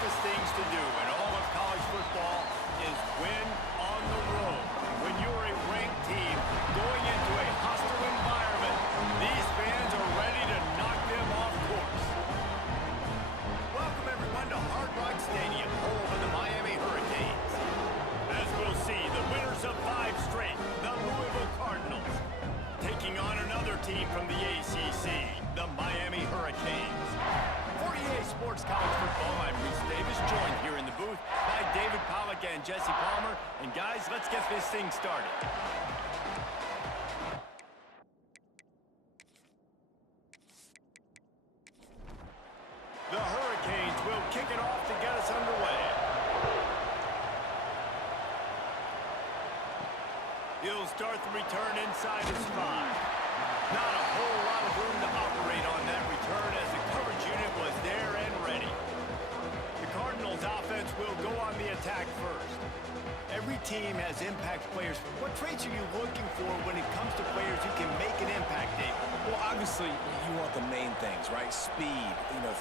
toughest things to do in all of college football is win on the road. When you're a ranked team going into a hostile environment, these fans are ready to knock them off course. Welcome, everyone, to Hard Rock Stadium, home of the Miami Hurricanes. As we'll see, the winners of 5 straight, the Louisville Cardinals, taking on another team from the ACC, the Miami Hurricanes. For EA Sports College Football, I'm Reese Davis, joined here in the booth by David Pollack and Jesse Palmer. And guys, let's get this thing started. The Hurricanes will kick it off to get us underway. He'll start the return inside his 5. Not a whole lot of room to operate on that return as the coverage unit was there and ready. The Cardinals offense will go on the attack first. Every team has impact players. What traits are you looking for when it comes to players who can make an impact, Dave? Well, obviously, you want the main things, right? Speed,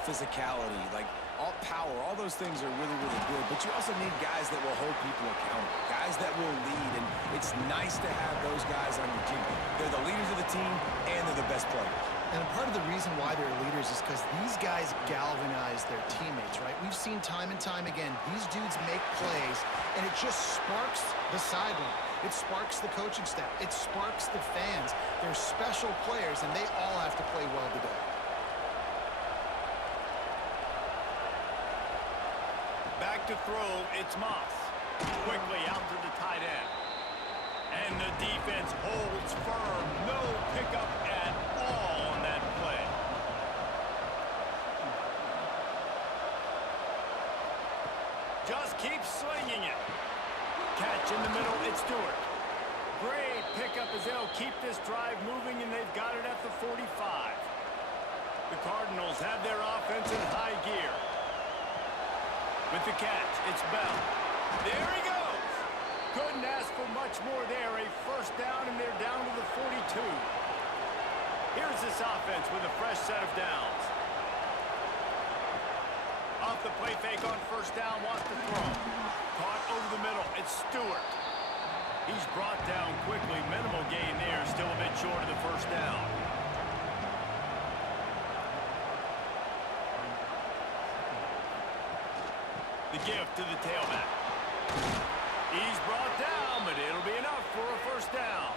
physicality, like all power, all those things are really, really good. But you also need guys that will hold people accountable, guys that will lead. And it's nice to have those guys on your team. They're the leaders of the team, and they're the best players. And part of the reason why they're leaders is because these guys galvanize their teammates, right? We've seen time and time again, these dudes make plays, and it just sparks the sideline. It sparks the coaching staff. It sparks the fans. They're special players, and they all have to play well today. Back to throw, it's Moss. Quickly out to the tight end. And the defense holds firm. No pickup at all on that play. Just keep slinging it. Catch in the middle, it's Stewart. Great pickup as they'll keep this drive moving, and they've got it at the 45. The Cardinals have their offense in high gear. With the catch, it's Bell. There he goes. Couldn't ask for much more there. A first down, and they're down to the 42. Here's this offense with a fresh set of downs. Off the play fake on first down, wants to throw. Caught over the middle, it's Stewart. He's brought down quickly. Minimal gain there, still a bit short of the first down. The gift to the tailback. He's brought down, but it'll be enough for a first down.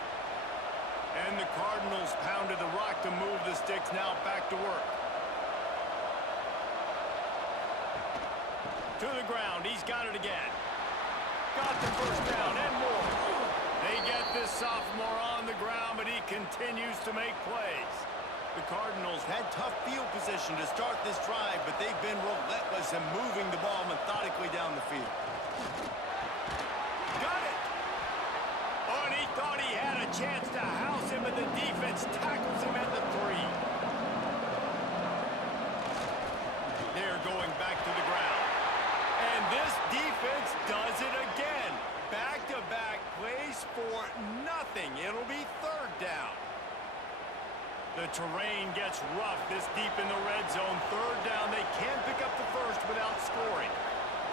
And the Cardinals pounded the rock to move the sticks, now back to work. To the ground, he's got it again. Got the first down and more. They get this sophomore on the ground, but he continues to make plays. The Cardinals had tough field position to start this drive, but they've been relentless in moving the ball methodically down the field. Got it! Oh, and he thought he had a chance to house him, but the defense tackles him at the 3. They're going back to the ground. And this defense does it again. Back-to-back plays for nothing. It'll be third down. The terrain gets rough this deep in the red zone. Third down, they can't pick up the first without scoring.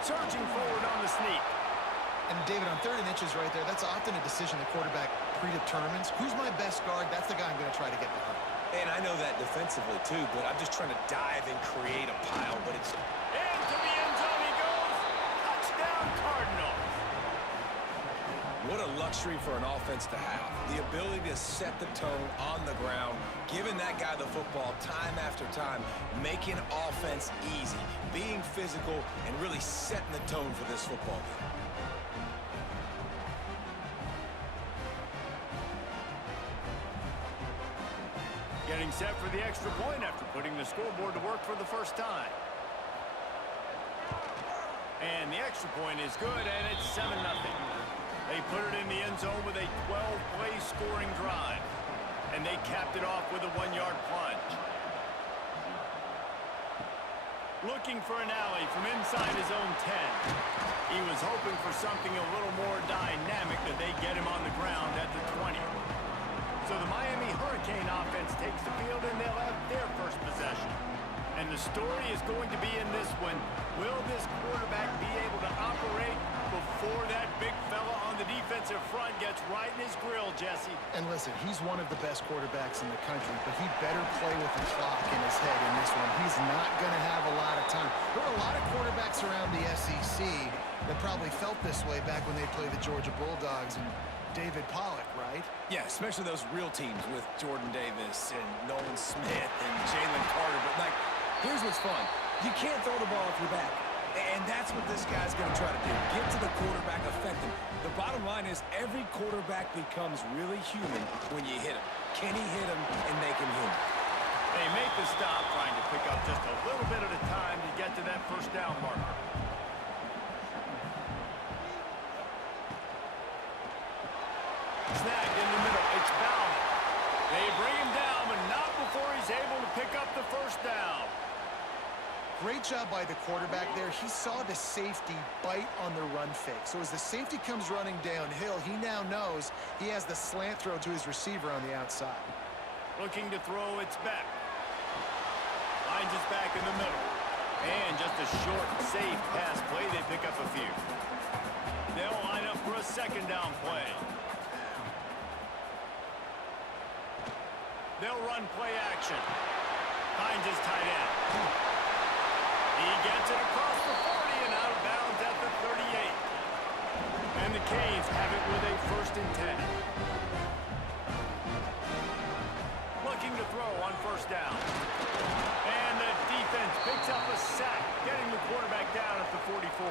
Surging forward on the sneak. And David, on 3rd and inches right there, that's often a decision the quarterback predetermines. Who's my best guard? That's the guy I'm going to try to get behind. And I know that defensively, too, but I'm just trying to dive and create a pile, but it's... Into the end zone he goes. Touchdown, Cardinals. What a luxury for an offense to have. The ability to set the tone on the ground, giving that guy the football time after time, making offense easy, being physical, and really setting the tone for this football game. Getting set for the extra point after putting the scoreboard to work for the first time. And the extra point is good, and it's 7-0. They put it in the end zone with a 12-play scoring drive. And they capped it off with a 1-yard plunge. Looking for an alley from inside his own 10. He was hoping for something a little more dynamic, but they get him on the ground at the 20. So the Miami Hurricane offense takes the field, and they'll have their first possession. And the story is going to be in this one. Will this quarterback be able to operate before that big fella on the defensive front gets right in his grill, Jesse? And listen, he's one of the best quarterbacks in the country, but he better play with the clock in his head in this one. He's not going to have a lot of time. There are a lot of quarterbacks around the SEC that probably felt this way back when they played the Georgia Bulldogs and David Pollock, right? Yeah, especially those real teams with Jordan Davis and Nolan Smith and Jalen Carter. But, like, here's what's fun. You can't throw the ball off your back. And that's what this guy's going to try to do. Get to the quarterback, affect him. The bottom line is every quarterback becomes really human when you hit him. Can he hit him and make him human? They make the stop, trying to pick up just a little bit at a time to get to that first down marker. Snagged in the middle. It's Bowden. They bring him down, but not before he's able to pick up the first down. Great job by the quarterback there. He saw the safety bite on the run fake. So as the safety comes running downhill, he now knows he has the slant throw to his receiver on the outside. Looking to throw, it's back. Finds his back in the middle. And just a short, safe pass play. They pick up a few. They'll line up for a second down play. They'll run play action. Finds his tight end. He gets it across the 40 and out of bounds at the 38. And the Canes have it with a 1st and 10. Looking to throw on first down. And the defense picks up a sack, getting the quarterback down at the 44.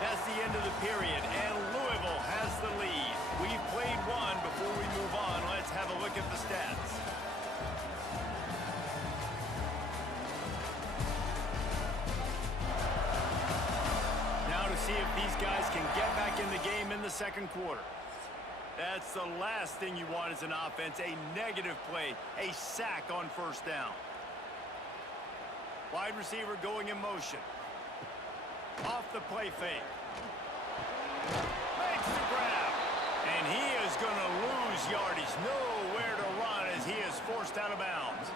That's the end of the period, and Louisville has the lead. We've played one. Before we move on, let's have a look at the stats. Now to see if these guys can get back in the game in the second quarter. That's the last thing you want as an offense, a negative play, a sack on first down. Wide receiver going in motion. Off the play fake. Makes the grab. And he is going to lose yardage. Nowhere to run as he is forced out of bounds.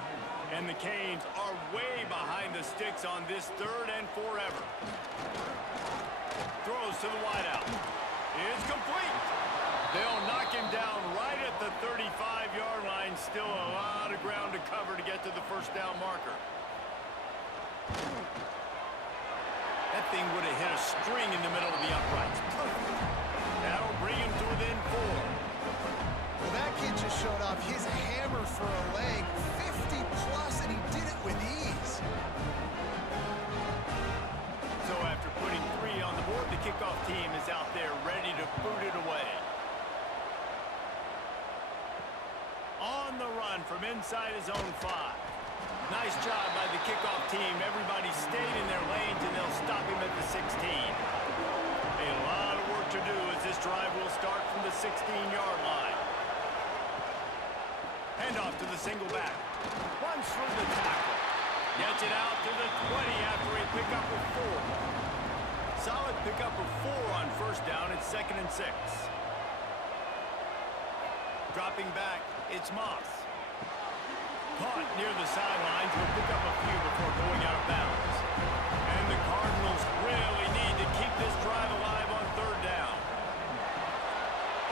And the Canes are way behind the sticks on this 3rd and forever. Throws to the wideout. It's complete. They'll knock him down right at the 35-yard line. Still a lot of ground to cover to get to the first down marker. That thing would have hit a string in the middle of the uprights. Perfect. That'll bring him to within 4. Well, that kid just showed off his hammer for a leg. 50-plus, and he did it with ease. So after putting 3 on the board, the kickoff team is out there ready to boot it away. On the run from inside his own 5. Nice job by the kickoff team. Everybody stayed in their lanes, and they'll stop him at the 16. A lot of work to do as this drive will start from the 16-yard line. Handoff to the single back. Runs through the tackle. Gets it out to the 20 after a pickup of 4. Solid pickup of 4 on first down. It's 2nd and 6. Dropping back, it's Moss. Caught near the sidelines, will pick up a few before going out of bounds. And the Cardinals really need to keep this drive alive on 3rd down.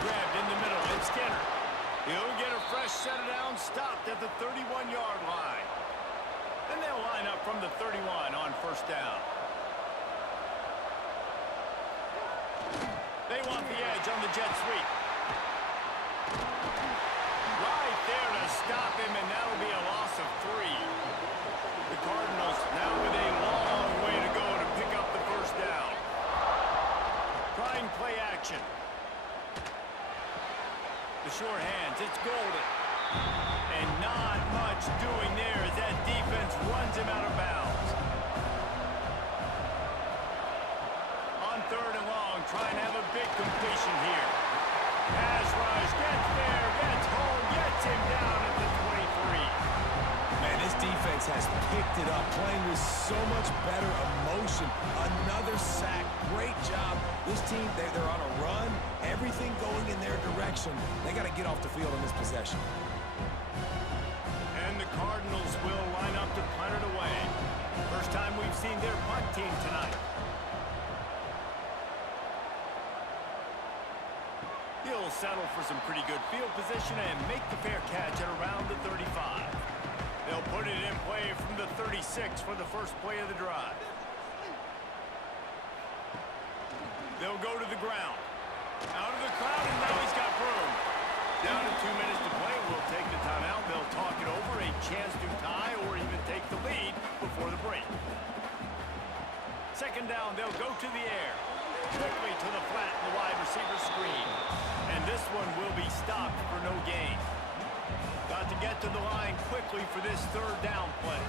Grabbed in the middle, it's Skinner. He'll get a fresh set of downs, stopped at the 31-yard line. And they'll line up from the 31 on first down. They want the edge on the jet sweep. Right there to stop him, and that'll be a loss of 3. The Cardinals now with a long way to go to pick up the first down. Trying play action. The short hands, it's Golden. And not much doing there as that defense runs him out of bounds. On 3rd and long, trying to have a big completion here. Pass rush, gets there, gets home, gets him down at the 23. Man, this defense has picked it up, playing with so much better emotion. Another sack. Great job. This team, they're on a run. Everything going in their direction. They got to get off the field on this possession. And the Cardinals will line up to punt it away. First time we've seen their punt team tonight. He'll settle for some pretty good field position and make the fair catch at around the 35. They'll put it in play from the 36 for the first play of the drive. They'll go to the ground. Out of the crowd, and now he's got room. Down to 2 minutes to play. We'll take the timeout. They'll talk it over. A chance to tie or even take the lead before the break. Second down, they'll go to the air. Quickly to the flat in the wide receiver screen. And this one will be stopped for no gain. Got to get to the line quickly for this third down play.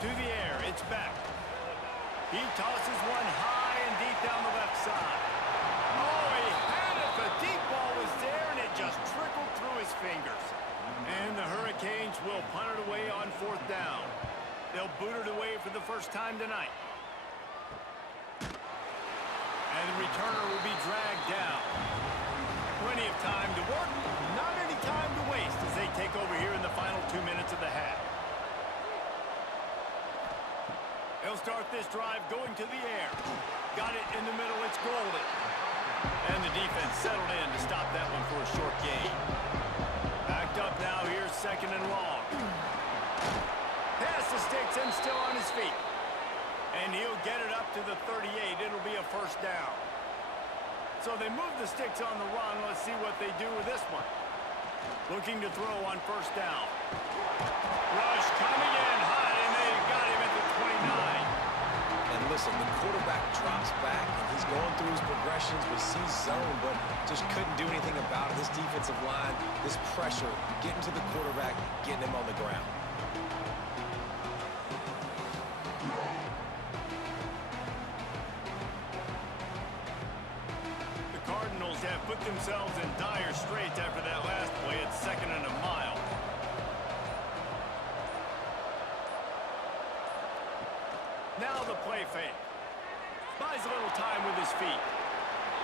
To the air, it's back. He tosses one high and deep down the left side. Oh, he had it. The deep ball was there, and it just trickled through his fingers. And the Hurricanes will punt it away on fourth down. They'll boot it away for the first time tonight. And the returner will be dragged down. Plenty of time to work, not any time to waste as they take over here in the final 2 minutes of the half. They'll start this drive going to the air. Got it in the middle, it's golden. And the defense settled in to stop that one for a short gain. Backed up now, here's second and long. Past the sticks and still on his feet. And he'll get it up to the 38. It'll be a first down. So they move the sticks on the run. Let's see what they do with this one. Looking to throw on first down. Rush coming in high, and they got him at the 29. And listen, the quarterback drops back, and he's going through his progressions with C-zone, but just couldn't do anything about it. This defensive line, this pressure, getting to the quarterback, getting him on the ground. Have put themselves in dire straits after that last play. It's second and a mile. Now the play fake. Buys a little time with his feet.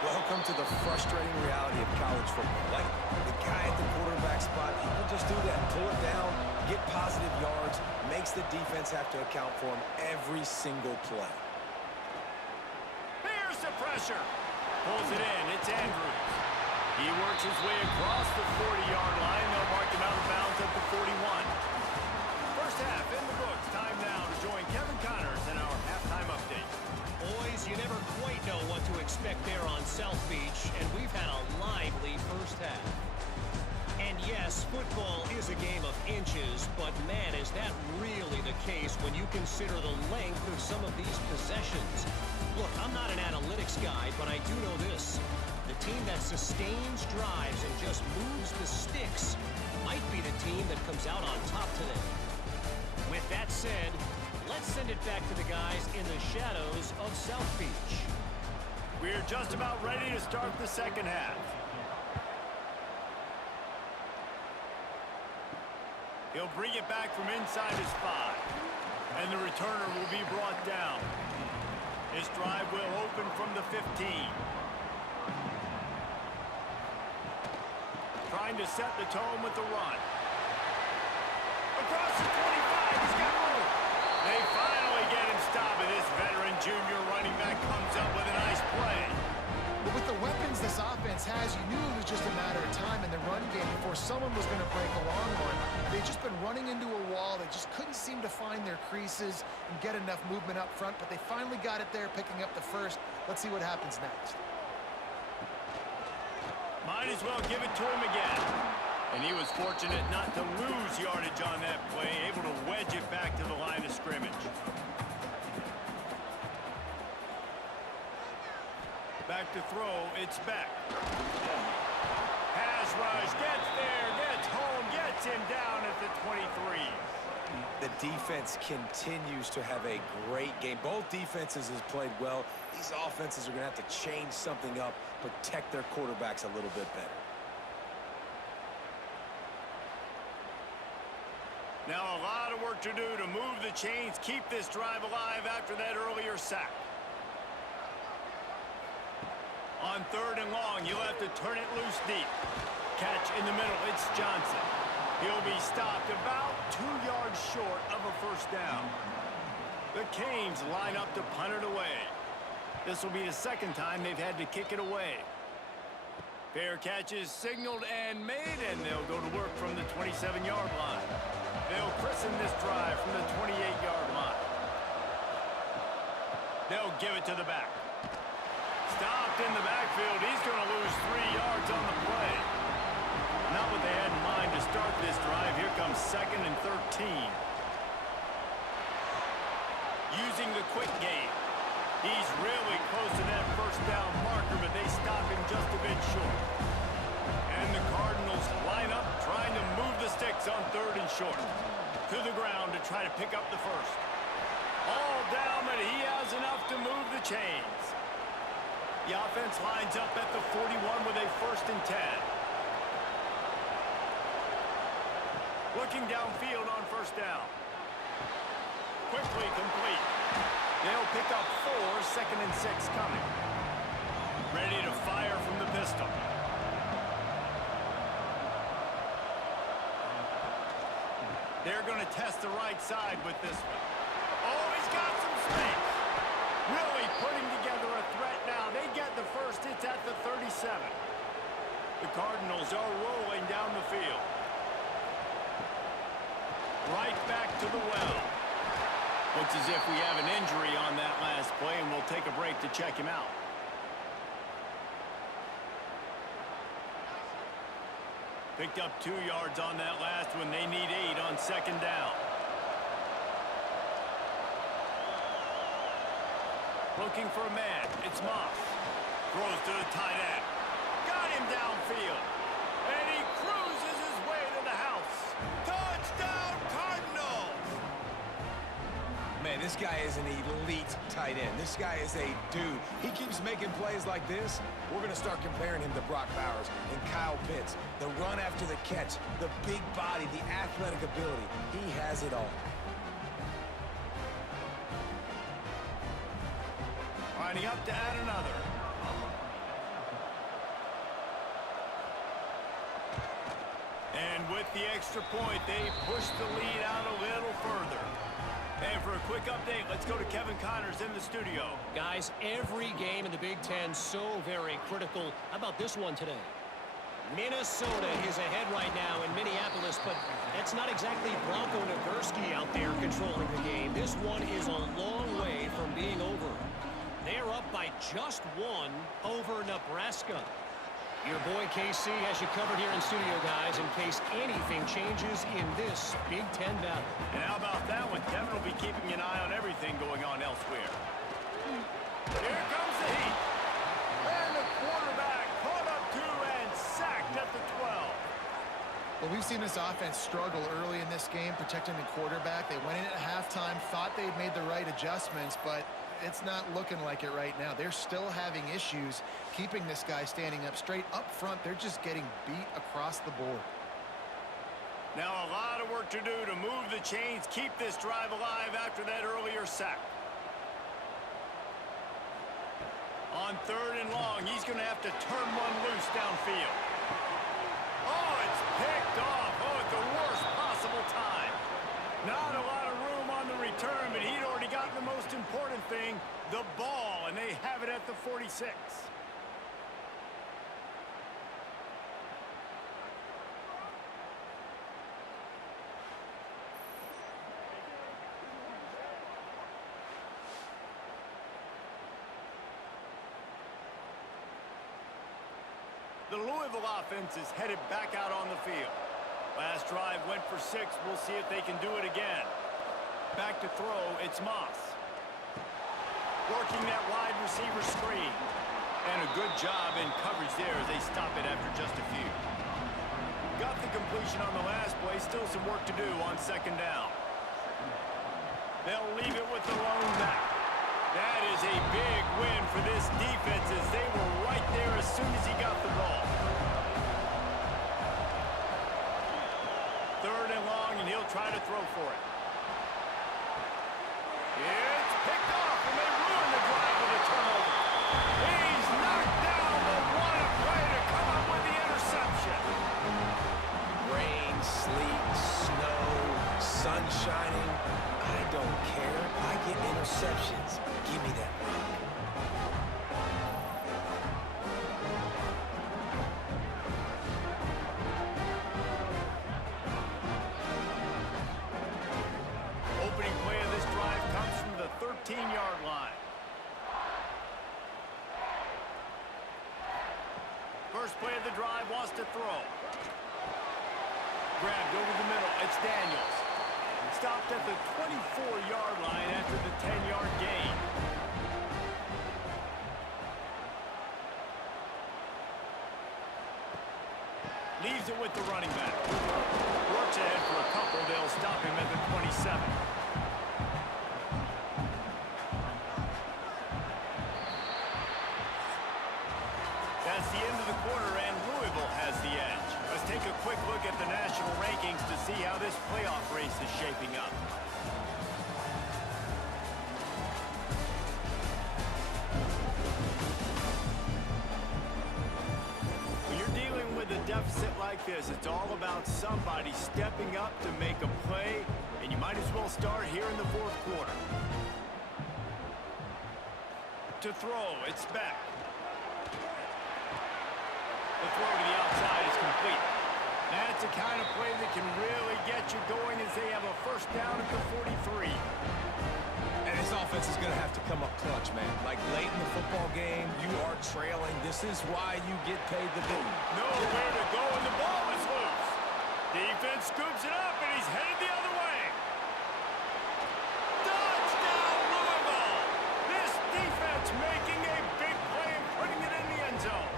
Welcome to the frustrating reality of college football. Like, the guy at the quarterback spot, he can just do that. Pull it down, get positive yards, makes the defense have to account for him every single play. Here's the pressure. Pulls it in. It's Andrews. He works his way across the 40-yard line. They'll mark him out of bounds at the 41. First half in the books. Time now to join Kevin Connors in our halftime update. Boys, you never quite know what to expect there on South Beach, and we've had a lively first half. And yes, football is a game of inches, but man, is that really the case when you consider the length of some of these possessions. Look, I'm not an analytics guy, but I do know this. The team that sustains drives and just moves the sticks might be the team that comes out on top today. With that said, let's send it back to the guys in the shadows of South Beach. We're just about ready to start the second half. He'll bring it back from inside his 5. And the returner will be brought down. His drive will open from the 15. Trying to set the tone with the run. Across the 25, he's got room. They finally get him stopped, and this veteran junior running back comes up with a nice play. But with the weapons this offense has, you knew it was just a matter of time in the run game before someone was going to break a long one. They've just been running into a wall. They just couldn't seem to find their creases and get enough movement up front, but they finally got it there, picking up the first. Let's see what happens next. Might as well give it to him again. And he was fortunate not to lose yardage on that play, able to wedge it back to the line of scrimmage. Back to throw, it's back. Pass rush, gets there, gets home, gets him down at the 23. The defense continues to have a great game. Both defenses has played well. These offenses are going to have to change something up, protect their quarterbacks a little bit better. Now a lot of work to do to move the chains, keep this drive alive after that earlier sack. On 3rd and long, you'll have to turn it loose deep. Catch in the middle, it's Johnson. He'll be stopped about 2 yards short of a first down. The Canes line up to punt it away. This will be the 2nd time they've had to kick it away. Fair catch is signaled and made, and they'll go to work from the 27-yard line. They'll christen this drive from the 28-yard line. They'll give it to the back. Stopped in the backfield. He's going to lose 3 yards on the play. Not what they had in mind to start this drive. Here comes 2nd and 13. Using the quick game. He's really close to that first down marker, but they stop him just a bit short. And the Cardinals line up, trying to move the sticks on 3rd and short. To the ground to try to pick up the first. All down, but he has enough to move the chains. The offense lines up at the 41 with a 1st and 10. Looking downfield on 1st down. Quickly complete. They'll pick up 4, 2nd and 6 coming. Ready to fire from the pistol. They're going to test the right side with this one. Oh, he's got some space. Really putting together a threat now. They get the first. It's at the 37. The Cardinals are rolling down the field. Right back to the well. Looks as if we have an injury on that last play, and we'll take a break to check him out. Picked up 2 yards on that last one. They need 8 on 2nd down. Looking for a man. It's Moss. Throws to the tight end. Got him downfield. And he cruises his way to the house. Touchdown, Cardinals! Man, this guy is an elite tight end. This guy is a dude. He keeps making plays like this. We're going to start comparing him to Brock Bowers and Kyle Pitts. The run after the catch, the big body, the athletic ability. He has it all. Lining up to add another. And with the extra point, they push the lead out a little further. And for a quick update, let's go to Kevin Connors in the studio. Guys, every game in the Big Ten so very critical. How about this one today? Minnesota is ahead right now in Minneapolis, but that's not exactly Bronco Nagurski out there controlling the game. This one is a long way from being over. They're up by just 1 over Nebraska. Your boy KC has you covered here in studio, guys, in case anything changes in this Big Ten battle. And how about that one? Kevin will be keeping an eye on everything going on elsewhere. Here comes the heat. And the quarterback caught up 2 and sacked at the 12. Well, we've seen this offense struggle early in this game, protecting the quarterback. They went in at halftime, thought they'd made the right adjustments, but it's not looking like it right now. They're still having issues keeping this guy standing up straight. Up front, they're just getting beat across the board. Now a lot of work to do to move the chains, keep this drive alive after that earlier sack. On 3rd and long, he's going to have to turn one loose downfield. Oh, it's picked off. Oh, at the worst possible time. Not a lot of room on the return, but he'd already gotten the most important thing, the ball, and they have it at the 46. The Louisville offense is headed back out on the field. Last drive went for 6. We'll see if they can do it again. Back to throw, it's Moss. Working that wide receiver screen. And a good job in coverage there as they stop it after just a few. Got the completion on the last play. Still some work to do on 2nd down. They'll leave it with the lone back. That is a big win for this defense as they were right there as soon as he got the ball. 3rd and long, and he'll try to throw for it. It's picked off, and they ruin the drive with a turnover. He's knocked down, but what a play to come up with the interception. Rain, sleet, snow, sun shining. I don't care. I get interceptions. Give me that rock. Opening play of this drive comes from the 13-yard line. First play of the drive wants to throw. Grabbed over the middle. It's Daniels. Stopped at the 24-yard line after the 10-yard gain. Leaves it with the running back. Works ahead for a couple. They'll stop him at the 27. That's the end of the quarter, and Louisville has the edge. Let's take a quick look at the national rankings to see how this playoff race is shaping up. When you're dealing with a deficit like this, it's all about somebody stepping up to make a play, and you might as well start here in the 4th quarter. To throw, it's back. The throw to the outside is complete. That's the kind of play that can really get you going as they have a first down at the 43. And this offense is going to have to come up clutch, man. Like late in the football game, you are trailing. This is why you get paid the big. Nowhere to go, and the ball is loose. Defense scoops it up, and he's headed the other way. Touchdown, Louisville! This defense making a big play and putting it in the end zone.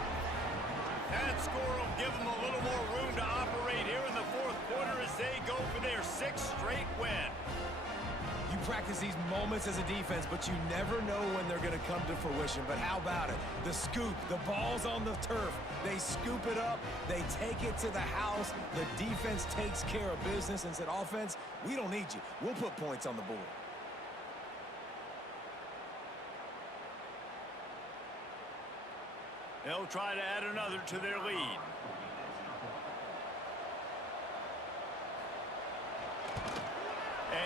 That score will give them a little more room to operate here in the 4th quarter as they go for their 6th straight win. You practice these moments as a defense, but you never know when they're going to come to fruition. But how about it? The scoop, the ball's on the turf. They scoop it up. They take it to the house. The defense takes care of business and said, offense, we don't need you. We'll put points on the board. They'll try to add another to their lead.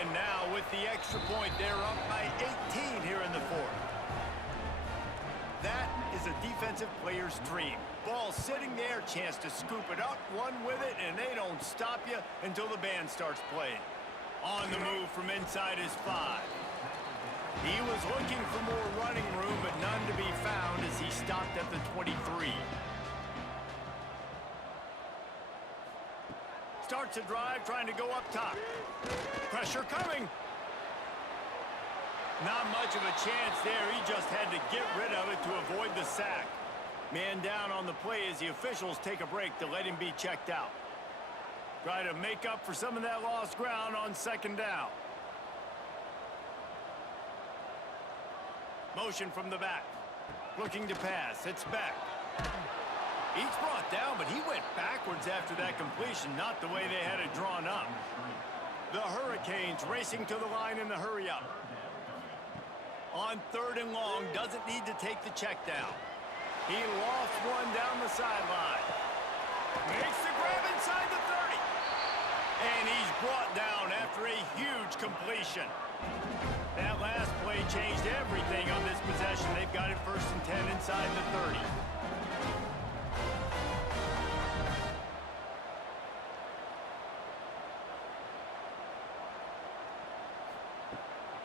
And now with the extra point, they're up by 18 here in the 4th. That is a defensive player's dream. Ball sitting there, chance to scoop it up, run with it, and they don't stop you until the band starts playing. On the move from inside his 5. He was looking for more running room, but none to be found as he stopped at the 23. Starts a drive, trying to go up top. Pressure coming. Not much of a chance there. He just had to get rid of it to avoid the sack. Man down on the play as the officials take a break to let him be checked out. Try to make up for some of that lost ground on 2nd down. Motion from the back. Looking to pass. It's back. He's brought down, but he went backwards after that completion, not the way they had it drawn up. The Hurricanes racing to the line in the hurry-up. On 3rd and long, doesn't need to take the check down. He lost one down the sideline. Makes the grab inside the 30. And he's brought down after a huge completion. That last play changed everything on this possession. They've got it 1st and 10 inside the 30.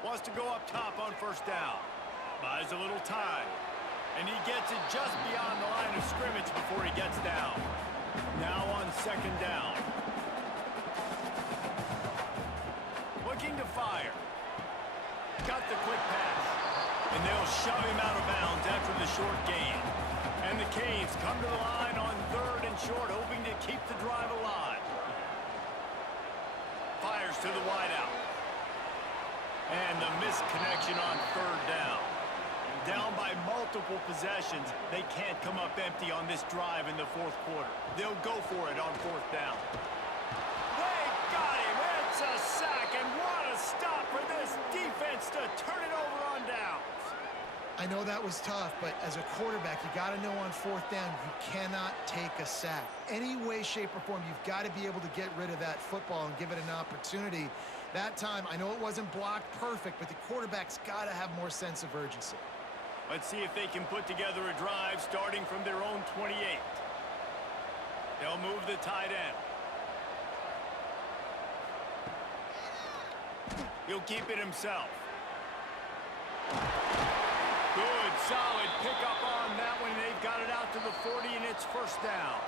Wants to go up top on 1st down. Buys a little time. And he gets it just beyond the line of scrimmage before he gets down. Now on 2nd down. Looking to fire. Got the quick pass. And they'll shove him out of bounds after the short gain. And the Canes come to the line on 3rd and short, hoping to keep the drive alive. Fires to the wideout. And the misconnection on third down. Down by multiple possessions. They can't come up empty on this drive in the fourth quarter. They'll go for it on fourth down. They got him. It's a sack, and what a stop for this defense to turn it over on downs. I know that was tough, but as a quarterback, you got to know on fourth down, you cannot take a sack. Any way, shape, or form, you've got to be able to get rid of that football and give it an opportunity. That time, I know it wasn't blocked perfect, but the quarterback's got to have more sense of urgency. Let's see if they can put together a drive starting from their own 28. They'll move the tight end. He'll keep it himself. Good, solid pickup on that one. They've got it out to the 40, and it's first down.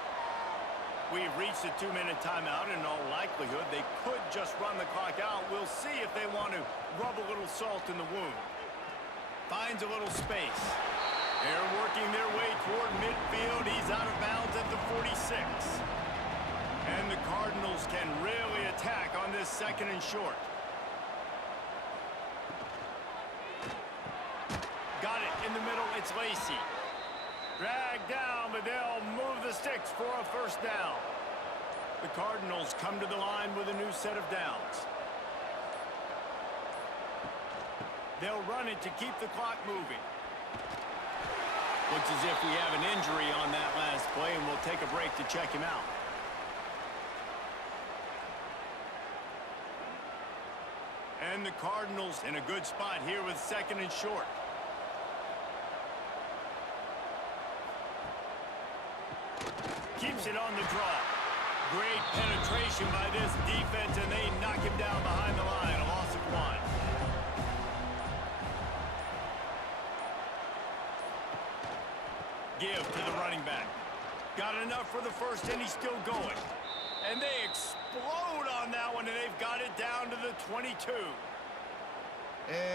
We've reached a 2-minute timeout, and in all likelihood, they could just run the clock out. We'll see if they want to rub a little salt in the wound. Finds a little space. They're working their way toward midfield. He's out of bounds at the 46. And the Cardinals can really attack on this second and short. Got it in the middle. It's Lacy. Dragged down, but they'll move the sticks for a first down. The Cardinals come to the line with a new set of downs. They'll run it to keep the clock moving. Looks as if we have an injury on that last play, and we'll take a break to check him out. And the Cardinals in a good spot here with second and short. Keeps it on the draw. Great penetration by this defense, and they knock him down behind the line. A loss of 1. Give to the running back. Got enough for the first, and he's still going. And they explode on that one, and they've got it down to the 22.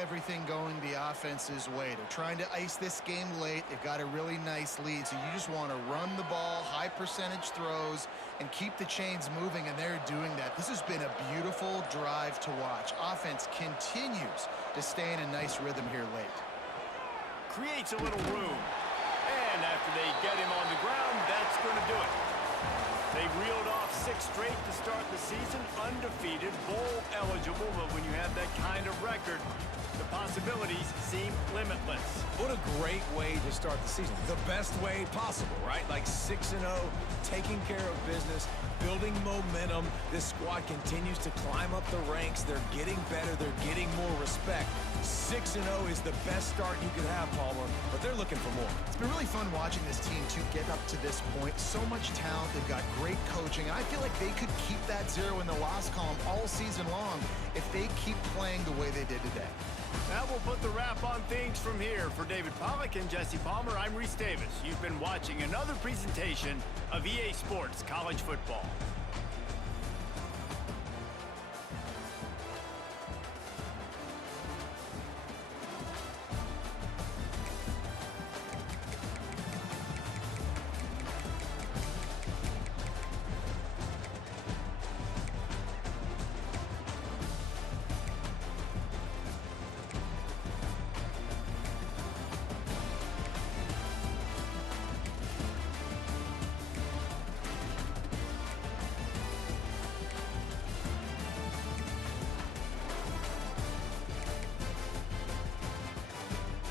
Everything going the offense's way. They're trying to ice this game late. They've got a really nice lead, so you just want to run the ball, high percentage throws, and keep the chains moving, and they're doing that. This has been a beautiful drive to watch. Offense continues to stay in a nice rhythm here late. Creates a little room. And after they get him on the ground, that's going to do it. They reeled off 6 straight to start the season, undefeated, bowl eligible, but when you have that kind of record, the possibilities seem limitless. What a great way to start the season. The best way possible, right? Like 6-0, taking care of business, building momentum. This squad continues to climb up the ranks. They're getting better. They're getting more respect. 6-0 is the best start you could have, Palmer, but they're looking for more. It's been really fun watching this team, to get up to this point. So much talent. They've got great coaching, and I feel like they could keep that 0 in the loss column all season long if they keep playing the way they did today. That will put the wrap on things from here. For David Pollack and Jesse Palmer, I'm Reese Davis. You've been watching another presentation of EA Sports College Football.